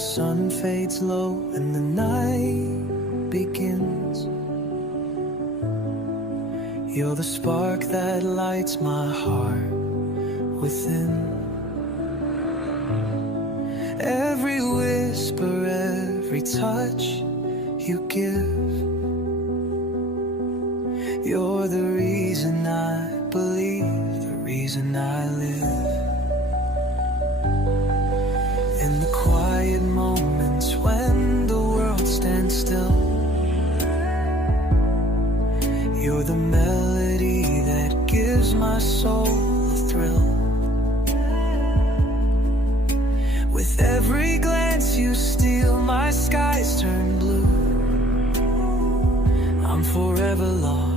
the sun fades low and the night begins. You're the spark that lights my heart within. Every whisper, every touch you give, you're the reason I believe, the reason I live. In the quiet moments when the world stands still, you're the melody that gives my soul a thrill. With every glance you steal, my skies turn blue. I'm forever lost